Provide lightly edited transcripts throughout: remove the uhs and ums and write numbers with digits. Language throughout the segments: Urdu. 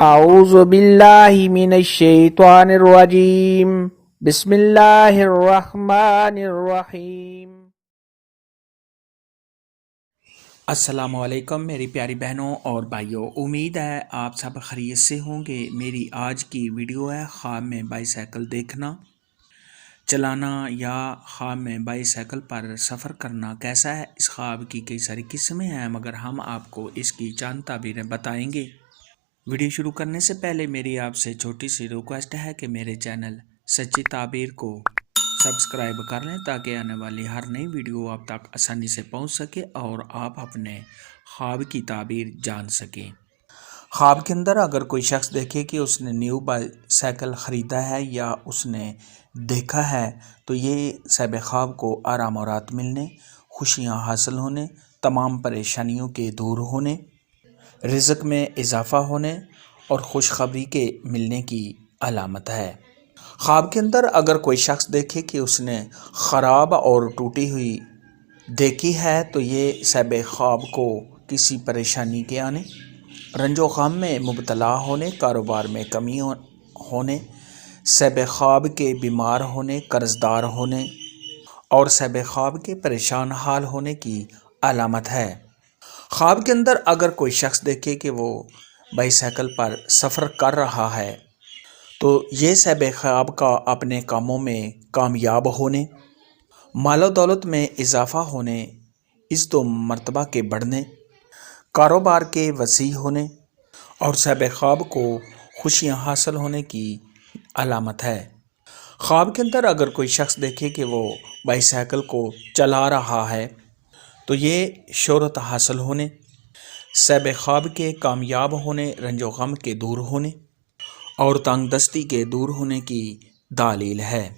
اعوذ باللہ من الشیطان الرجیم بسم اللہ الرحمن الرحیم۔ السلام علیکم میری پیاری بہنوں اور بھائیوں، امید ہے آپ سب خیریت سے ہوں گے۔ میری آج کی ویڈیو ہے خواب میں بائی سائیکل دیکھنا، چلانا یا خواب میں بائی سائیکل پر سفر کرنا کیسا ہے۔ اس خواب کی کئی ساری قسمیں ہیں مگر ہم آپ کو اس کی چند تعبیریں بتائیں گے۔ ویڈیو شروع کرنے سے پہلے میری آپ سے چھوٹی سی ریکویسٹ ہے کہ میرے چینل سچی تعبیر کو سبسکرائب کر لیں تاکہ آنے والی ہر نئی ویڈیو آپ تک آسانی سے پہنچ سکے اور آپ اپنے خواب کی تعبیر جان سکیں۔ خواب کے اندر اگر کوئی شخص دیکھے کہ اس نے نیو بائی سائیکل خریدا ہے یا اس نے دیکھا ہے تو یہ صاحب خواب کو آرام و رات ملنے، خوشیاں حاصل ہونے، تمام پریشانیوں کے دور ہونے، رزق میں اضافہ ہونے اور خوشخبری کے ملنے کی علامت ہے۔ خواب کے اندر اگر کوئی شخص دیکھے کہ اس نے خراب اور ٹوٹی ہوئی دیکھی ہے تو یہ صاحب خواب کو کسی پریشانی کے آنے، رنج و غم میں مبتلا ہونے، کاروبار میں کمی ہونے، صاحب خواب کے بیمار ہونے، قرض دار ہونے اور صاحب خواب کے پریشان حال ہونے کی علامت ہے۔ خواب کے اندر اگر کوئی شخص دیکھے کہ وہ بائی سائیکل پر سفر کر رہا ہے تو یہ صاحب خواب کا اپنے کاموں میں کامیاب ہونے، مال و دولت میں اضافہ ہونے، عزت و مرتبہ کے بڑھنے، کاروبار کے وسیع ہونے اور صاحب خواب کو خوشیاں حاصل ہونے کی علامت ہے۔ خواب کے اندر اگر کوئی شخص دیکھے کہ وہ بائی سائیکل کو چلا رہا ہے تو یہ شہرت حاصل ہونے، صاحب خواب کے کامیاب ہونے، رنج و غم کے دور ہونے اور تنگ دستی کے دور ہونے کی دلیل ہے۔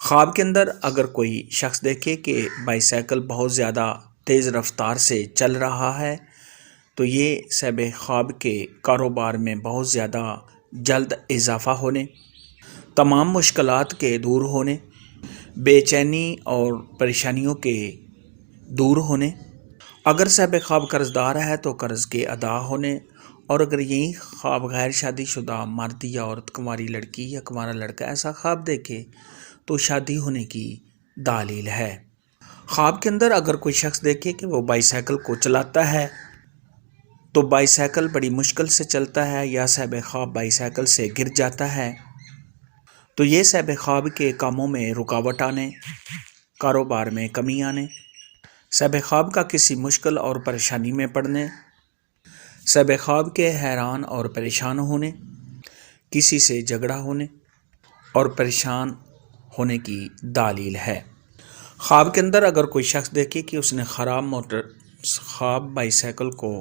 خواب کے اندر اگر کوئی شخص دیکھے کہ بائی سائیکل بہت زیادہ تیز رفتار سے چل رہا ہے تو یہ صاحب خواب کے کاروبار میں بہت زیادہ جلد اضافہ ہونے، تمام مشکلات کے دور ہونے، بے چینی اور پریشانیوں کے دور ہونے، اگر صاحب خواب قرض دار ہے تو قرض کے ادا ہونے اور اگر یہی خواب غیر شادی شدہ مرد یا عورت، کنواری لڑکی یا کنوارا لڑکا ایسا خواب دیکھے تو شادی ہونے کی دلیل ہے۔ خواب کے اندر اگر کوئی شخص دیکھے کہ وہ بائی سائیکل کو چلاتا ہے تو بائی سائیکل بڑی مشکل سے چلتا ہے یا صاحب خواب بائی سائیکل سے گر جاتا ہے تو یہ صاحب خواب کے کاموں میں رکاوٹ آنے، کاروبار میں کمی آنے، صاحب خواب کا کسی مشکل اور پریشانی میں پڑنے، صاحب خواب کے حیران اور پریشان ہونے، کسی سے جھگڑا ہونے اور پریشان ہونے کی دلیل ہے۔ خواب کے اندر اگر کوئی شخص دیکھے کہ اس نے خواب بائی سائیکل کو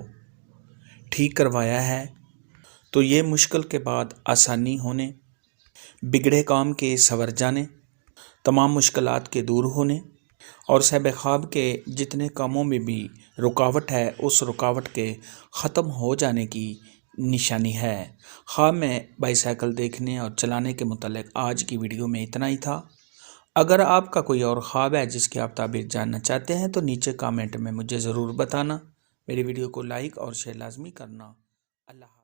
ٹھیک کروایا ہے تو یہ مشکل کے بعد آسانی ہونے، بگڑے کام کے سنور جانے، تمام مشکلات کے دور ہونے اور صاحب خواب کے جتنے کاموں میں بھی رکاوٹ ہے اس رکاوٹ کے ختم ہو جانے کی نشانی ہے۔ خواب میں بائی سائیکل دیکھنے اور چلانے کے متعلق آج کی ویڈیو میں اتنا ہی تھا۔ اگر آپ کا کوئی اور خواب ہے جس کی آپ تعبیر جاننا چاہتے ہیں تو نیچے کامنٹ میں مجھے ضرور بتانا۔ میری ویڈیو کو لائک اور شیئر لازمی کرنا۔ اللہ حافظ۔